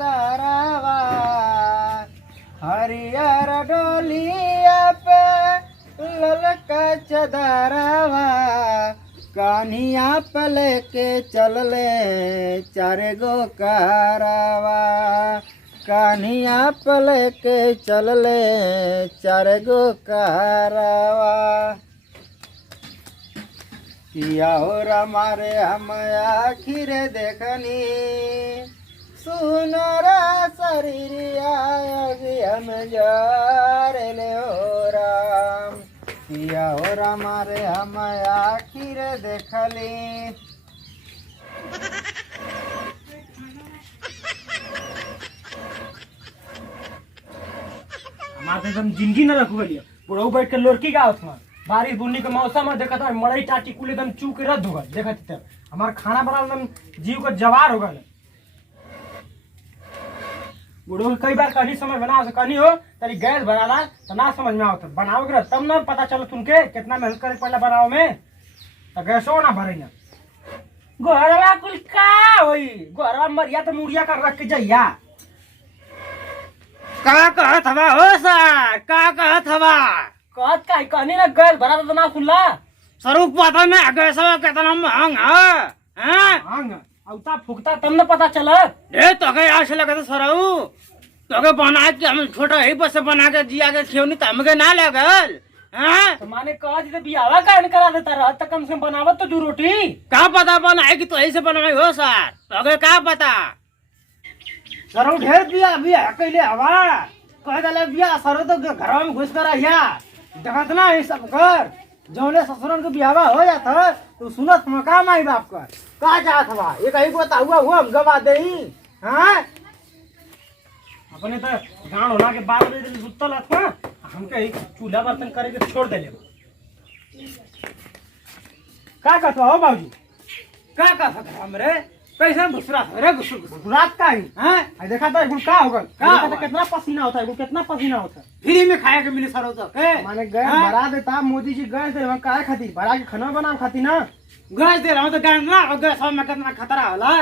चदरवा हरियर डोलिया पे ललका चदरवा कान्हिया पे लेके चल ले चारे गो कारवा कान्हिया पे लेके चल ले चारे गो कारवा किया और हमारे हम आखिर देखनी सुनर शरीरिया हम जार ले हो राम किया और हमारे हम आखिर देखली हमारे एकदम जिंदगी न रखू गलिए पूरा बैठ के लोरकी गाँव था बारिश बुन्नी के मौसम में देखा था मड़ई टाटी कुल एकदम चू के रद्द हो गए देखा थी तब हमारा खाना बना एकदम जीव को जवार हो गए बूढ़ो कई बार कहीं समझ बनाओ से कहीं हो तेरी गैस बनाना तो ना समझ में आओ बनाओगे तब ना पता चलो तुमके कितना मेहनत करे पड़ला बनाओ में तो गैसो ना भरे ना गोहरवा कुल का होई गोहरवा मरिया तो मुड़िया कर रख के जइया का कहत हवा हो सर का कहत हवा कहत का कहनी ना गैस भरा तो ना सुनला स्वरूप पता में गैस कितना महंग है महंग औता फुकता तब न पता चला ए तो के आश लगे सरऊ तो के बना के हम छोटा ही बस बना के जिया के खेवनी त हमके ना लगल हां तो माने कह दी तो बियावा काहे करा देता रह त कम से बनावत तो दू रोटी का पता बनाए कि तो ऐसे बनवाई हो सर तो के का पता सरऊ ढेर बिया बिया कइले हवा कह दले बिया सरऊ तो घर में घुस कर आया देखत ना ये सब कर जौने ससुरन के बियावा हो जाता तो सुनत मका माई बाप का का चाहत हवा ये कहीं को हुआ हुआ हम गवा देई हां अपने तो गांव होला के 12 बजे सुतल था हमके चूल्हा बर्तन करे के छोड़ देले का कहतो हो बाबूजी का कहत हमरे कैसे घुसरा रे घुसरात का है हां देखा तो गुल का होगा का कितना पसीना होता है वो कितना पसीना होता है फ्री में खाए के मिले सरो तो माने गैस भरा देता मोदी जी गैस दे हम काहे खातिर भरा के खाना बनाओ खातिर ना गैस दे रहा तो गैस ना और गैस में कितना खतरा होला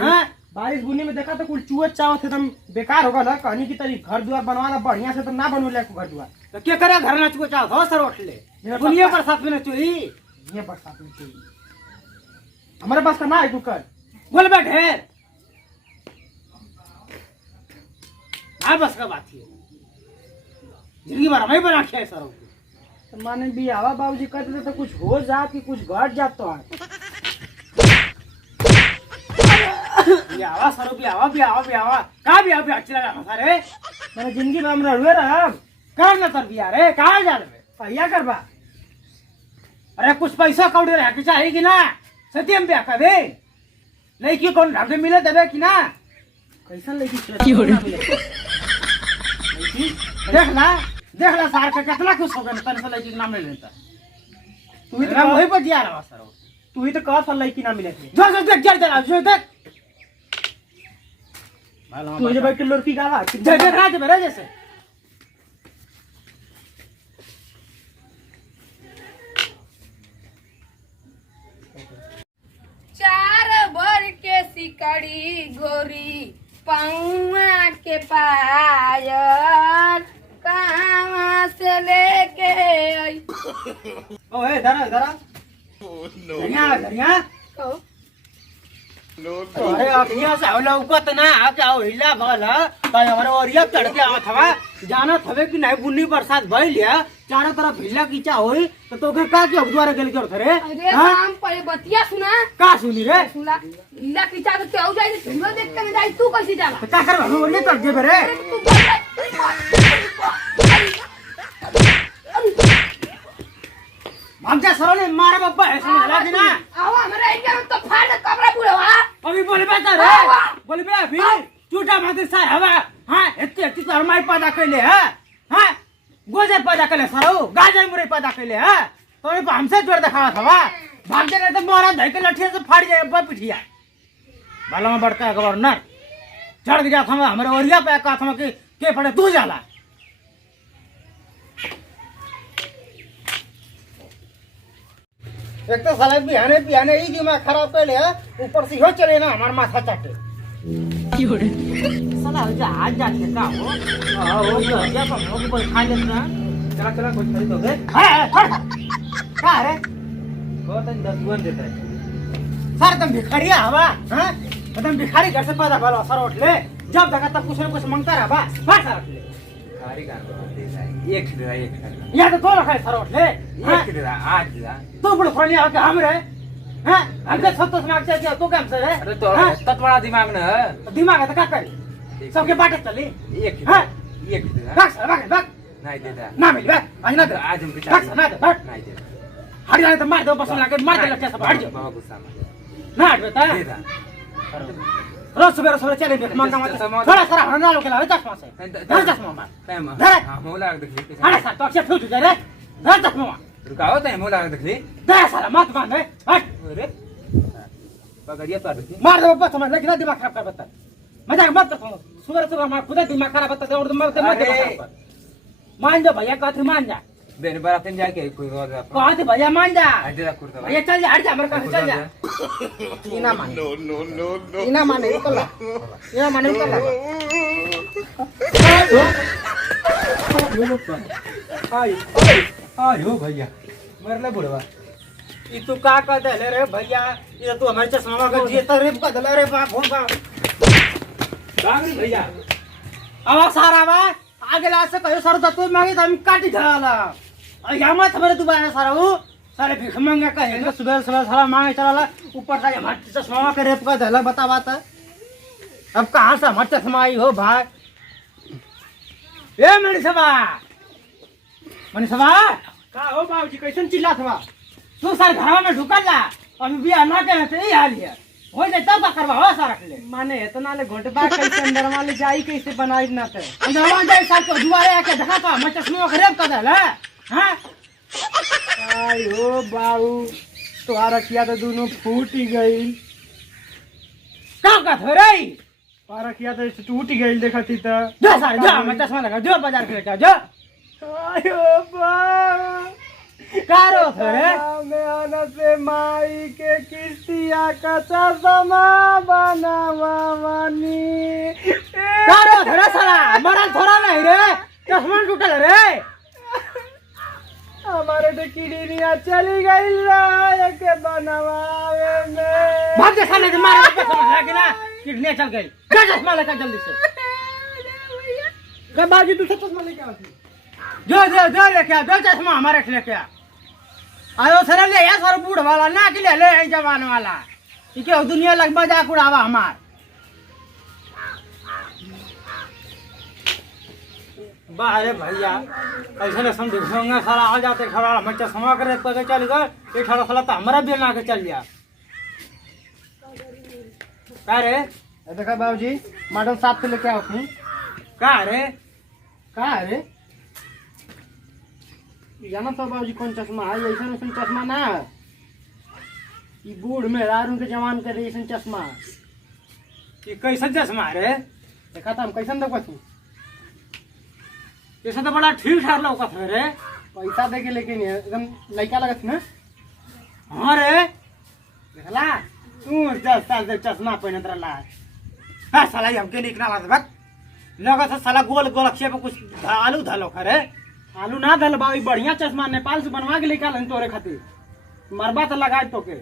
हां बारिश बुनी में देखा तो कुल चूहे चावत एकदम बेकार हो गल कहानी की तरी घर दुआर बनवाना बढ़िया से तो ना बनवले घर दुआर तो क्या करे घर ना चूहे चावत हो सर उठ ले दुनिया पर साथ में चोई ये बरसात में चोई हमारे पास का ना है कुकर बोल बे ढेर हाँ बस का बात है जिंदगी भर हमें बना के सर तो माने भी आवा बाबूजी कहते थे तो कुछ हो जा कि कुछ घट जात तो है बियावा सरो बियावा का बियावा चला रहा सारे मैंने जिंदगी में हम रहुए रहा कर ना तर बिया रे कहाँ जा रहे पहिया करबा अरे कुछ पैसा कौड़ी रह के चाहिए कि ना सती हम ब्याह कर दे लड़की कौन ढंग से मिले देवे कि ना कैसा लड़की देख ला सार का कितना खुश हो गया तने से लड़की ना मिले लेता तू ही तो वही पर जिया रहा सर तू ही तो कहा था लड़की ना मिले थी जो देख जरा जो देख तू जो भाई किलो की गावा देख रहा है मेरे जैसे सिकड़ी गोरी पौआ के पायल कहाँ से लेके आई ओ ए धरा धनिया अरे अखियां से लौकत ना आ जाओ हिला भल त हमरे ओरिया चढ़ के आवत हवा जानत हवे कि नहीं बुन्नी बरसात भइल है चारों तरफ हिला कीचा होई तो तोके का के द्वारा गेल कर रे अरे राम पर बतिया सुना का सुनी रे सुना हिला कीचा तो तेऊ जाई तुमरो देख के जाई तू कैसे जाला तो का कर हम ओने कर देबे रे हमजा सरोने मारे बब्बा है समझ ला कि ना आवा हमरा इंडिया में तो फाड़ कमरा पूरा हुआ अभी बोले बता रे बोले बे अभी झूठा माथे सार हवा हां एते तो हमारे पैदा कइले है हां गोजे पैदा कइले सरो गाजे मुरे पैदा कइले है तो ये हमसे जोर दिखावा हवा भाग जे नहीं तो मोरा धइ के लठिया से फाड़ जाए बब्बा पिठिया बाला में बड़का गवर्नर चढ़ गया था हमारे ओरिया पे का था के पड़े तू जाला एक तो साला बिहाने बिहाने ही दिमाग खराब कर लिया ऊपर से हो चले ना हमारा माथा चाटे साला आज जाके का हो क्या कम हो कोई खा लेता चला चला कुछ खरीदो गे का रे बहुत 10 गुण देता है सर तुम भिखारी हवा हाँ तुम भिखारी घर से पैदा भलो सर उठ ले जब देखा तब कुछ न कुछ मांगता रहा बस सर उठ ले खारी का देता है एक दे रहा एक यहाँ तो दो रखा है सर उठ ले एक दे रहा आज दे रहा तू बड़े फरनी आके हम रे हाँ हमसे सत्तोस मांग से तू काम से रे अरे तो तत्वाड़ा दिमाग न दिमाग है तो क्या करी सबके बाटे चली एक हाँ एक दे रहा भाग सर भाग नहीं देता ना मिल भाग आज ना दे आज हम भाग सर ना दे भाग नहीं देता हट जाए तो मार दो बस लगा मार दे लग सब हट जाओ बाबा गुस्सा में ना हट बेटा देता रोज सुबह चले बेक मांगा मत थोड़ा सारा हरना लोग लावे 10 मास है 10 मास टाइम धर। हां मोला देखली अरे सर तो अक्षय फ्यूज जा रे 10 मास रुकाओ तो मोला देखली दे साला मत बांध रे हट अरे पकड़िए तो देखली मार दो बस समझ लेकिन दिमाग खराब कर बता मजाक मत कर सुबह हमारा खुद दिमाग खराब बता और मत मत मान जा भैया का मान जा बेन बरातन जाके कोई रोज आप कहा थे भैया मान जा अजरा कुर्ता भैया चल जा हट जा मेरे घर चल जा इना मान नो इना मान निकल इना मान निकल आई आई हो भैया मरले बुढ़वा ई तू का कर दे रे भैया ये तू हमारे चश्मा का जी तो रेप कर दे रे बाप हो बा गांगी भैया अब सारा बा आगे ला से कहो सर तो तू मांगी तो हम काटी झाला और या मत हमारे दोबारा सारा वो सारे भिख मांगा कहे सुबह सुबह सारा मांगे चला ऊपर से हमारे चश्मा का रेप कर दे बता बात अब कहां से हमारे चश्मा आई हो भाई ए मनीषवा का हो बाबूजी कैसन चिल्ला था तू सर घर में ढुकल जा अभी बियाह ना करे तो यही हाल है हो जाए तब करवा हो सारा ले माने इतना ले घोटबा कैसे अंदर वाले जाई कैसे बनाई ना थे अंदरवा जाए साल को दुआरे आके देखा तो मैं चश्मा का रेप कर दे हां आई हो बाबू तुम्हारा किया तो दोनों फूट ही गई का हो रे पारा किया तो टूट ही गई देखा थी तो जा सारे जा मैं चश्मा लगा जो बाजार के लेके जा आयो बा कारो रे में आना से माई के किस्तिया का चश्मा बनावा मानी कारो रे साला मरल थोड़ा नहीं रे चश्मा टूटल रे हमारे तो किडनिया चली गई ला के बनवावे में भाग जा साले मारे पे समझ लगी ना किडनी चल गई जा चश्मा लेकर जल्दी से का बाजी तू चश्मा लेके आती जो लेके आ जो चश्मा हमारे लेके आ आयो सर ले या सर बूढ़ वाला ना कि ले जवान वाला ठीक है दुनिया लग मजाक उड़ावा हमार बाहरे भैया ऐसे ने समझ होंगे साला आ जाते खड़ा हम चश्मा करे पके चल गए ये खड़ा साला तो हमारा भी ना के चल गया का रे देखा बाबूजी मॉडल साथ से लेके आओ तुम का रे जाना तो बाबूजी कौन चश्मा है ऐसा ऐसा चश्मा ना ये बूढ़ में रारू के जवान करे ऐसा चश्मा ये कैसा चश्मा रे देखा था हम कैसन देखा तू ये तो बड़ा ठीक ठाक लौकत है रे पैसा दे के लेके नहीं एकदम लड़का लगत ना हाँ रे देखला तू 10 साल से चश्मा पहनत रहला हाँ साला ये हमके निकला बात लगत है साला गोल गोल अक्षय पे कुछ आलू धलो खरे आलू ना धल बाबू बढ़िया चश्मा नेपाल से बनवा के लेके आलन तोरे खातिर मरबा तो लगा तो के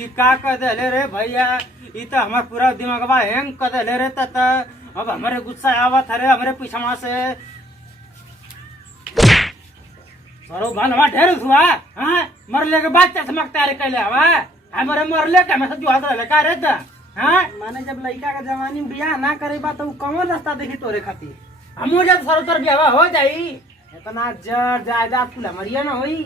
ये का कर दे रे भैया ये तो हमार पूरा दिमागवा हैंग कर दे रे त अब हमारे गुस्सा आवत है रे हमारे पीछा से सरो बनवा ढेर हुआ हां मरले के बाद चश्मा तैयार कैले हवा हमारे मरले के मैं जो हाथ रहे का रे त हां माने जब लड़का का जवानी में बियाह ना करे बा तो कौन रास्ता देखी तोरे खातिर हमो जब सरोतर ब्याह हो जाई इतना जड़ जायदाद कुल हमारिया ना होई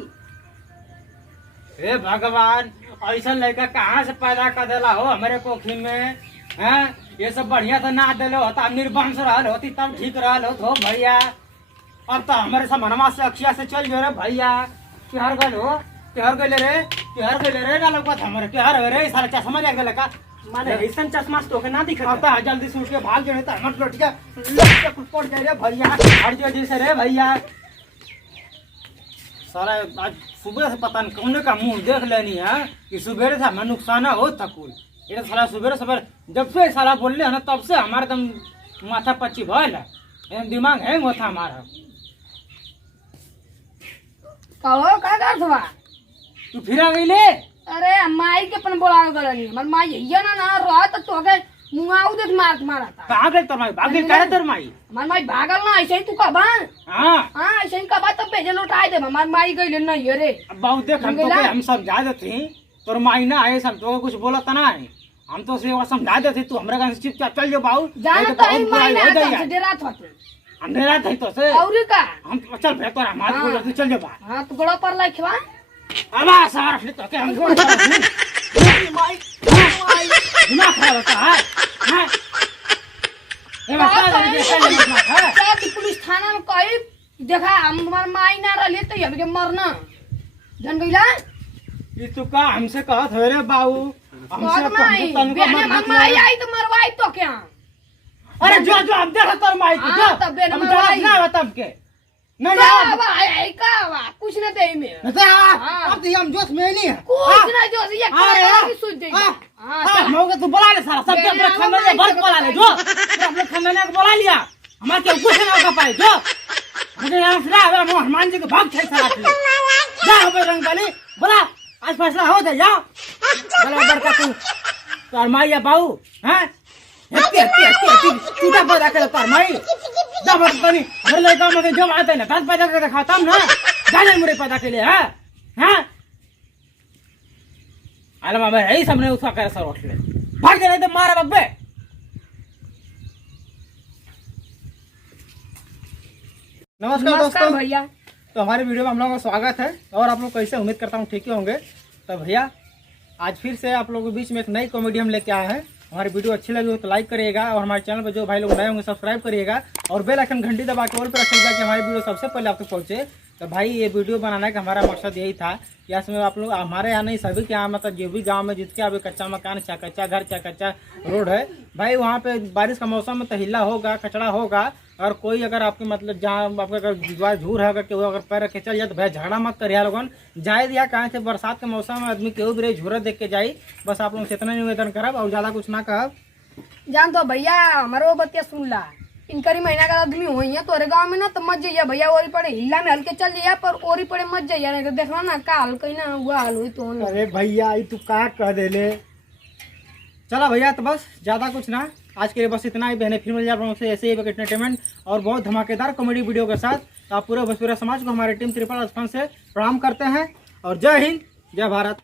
हे भगवान ऐसा लड़का कहाँ से पैदा कर देला हो हमारे कोखी में हैं ये सब बढ़िया से ना देले होता निर्वंश रहल होती तब ठीक रहल हो भैया अब तो हमारे समानमा से अक्षिया से चल जो रे भैया केहर गल हो केहर गले रे ना लगत हमारे केहर रे सारा चश्मा ले गेले का माने ऐसा चश्मा तो के ना दिखत अब तो जल्दी से उठ के भाग जो तो हमर लौट के कुछ पड़ जाए रे भैया हट जो जैसे रे भैया सारा आज सुबह से पता नहीं कौन का मुंह देख लेनी है कि सुबह से हमें नुकसान हो था कुल ये साला सुबह सुबह जब से साला बोलले है ना तब से हमारे दम माथा पच्ची भइल है, एकदम दिमाग हैंग होता हमारा। कहो का करत बा? तू फिर आ गईले? अरे माई के अपन बोला गलनी हमर माई ये ना रह त तो के मुआऊ देख मारा था। कहां गई तोर माई? भाग गई करे तोर माई? हमर माई भागल ना ऐसे ही तू कबा। हां हां ऐसे ही कबा तब भेजे लौटाए दे हमर माई गइल नहीं रे। अब बहुत देख हम तो के हम समझा देते तोर माई ना आए सब तो कुछ बोलत ना है, हम तो से समझा देते तू हमरा गांव से चुपचाप चल जा बाऊ। जाना तो ही माई ना तो डेरा था अंधेरा थई तो से और का हम चल भे तोरा मार बोल तू चल जा बा। हां तो गोड़ा पर लाइखवा अबा सारा फिर तो के हम गोड़ माई दिमाग खराब होता है। हां ए बता दे क्या पुलिस थाना में कही देखा हमार माई ना रहले तो अब के मरना जन गइला। ये तू का हमसे कहत है रे बाऊ? हमसे माई माई आई तो मरवाई तो क्या? अरे जो हम देख तोर माई को जो तब बेन हम मरवाई ना तब के न का जा बा आई का बा कुछ न दे में न जा अब तो हम जोश में नहीं है कुछ न जो ये का की सुन दे। हां मौके तू बुला ले सारा सब अपने खानदान में भर बुला ले जो अपने खानदान को बुला लिया, हमारे क्या कुछ ना होगा पाए जो मुझे यहां से ना हनुमान जी के भाग छे सारा जा हो रंग वाली बोला आज फैसला हो जाए जाओ बराबर का तू तोर माई या बाऊ हैं हत्ती टूटा पैदा कर तोर माई दबर तनी घर ले गांव में जब आते ना दस पैदा करके खाता हम ना जाने मुरे पैदा के लिए है हैं अरे मामा यही सामने उसका कर सर उठ ले भाग गए तो मारा बब्बे। नमस्कार दोस्तों भैया, तो हमारे वीडियो में हम लोगों का स्वागत है और आप लोग कैसे उम्मीद करता हूँ ठीक ही होंगे। तो भैया आज फिर से आप लोगों के बीच में एक नई कॉमेडी हम लेके आए हैं। हमारी वीडियो अच्छी लगी हो तो लाइक करिएगा और हमारे चैनल पर जो भाई लोग नए होंगे सब्सक्राइब करिएगा और बेल आइकन घंटी दबा के ऑल पर रखिएगा कि हमारी वीडियो सबसे पहले आप तक पहुंचे। तो भाई ये वीडियो बनाने का हमारा मकसद यही था कि इसमें आप लोग हमारे यहाँ नहीं सभी के यहाँ मतलब जो भी गांव में जिसके अभी कच्चा मकान चाहे कच्चा घर चाहे कच्चा रोड है भाई वहाँ पे बारिश का मौसम में तो हिला होगा कचड़ा होगा और कोई अगर आपके मतलब जहाँ आपका अगर दीवार झूर है कि वो अगर पैर रख के चल जाए तो भाई झगड़ा मत करिए लोगन जाए दिया कहाँ से बरसात के मौसम में आदमी केहू भी झूरा देख के जाई। बस आप लोग से इतना निवेदन करब और ज्यादा कुछ ना कहब। जान तो भैया हमारो बतिया सुन ला इनकरी महीना का आदमी हो है तोरे गांव में ना तो मत जाइए भैया ओरी पड़े हिला में हल्के चल जाइए पर ओरी पड़े मत जाइए नहीं तो देखना ना का हल कहीं ना हुआ हाल हुई तो। अरे भैया तू का कह दे ले चला भैया तो बस ज्यादा कुछ ना आज के लिए बस इतना ही। बहने फिर मिल जाए से ऐसे ही एंटरटेनमेंट और बहुत धमाकेदार कॉमेडी वीडियो के साथ। तो आप पूरे भोजपुरी समाज को हमारे टीम ट्रिपल से प्रणाम करते हैं और जय हिंद जय भारत।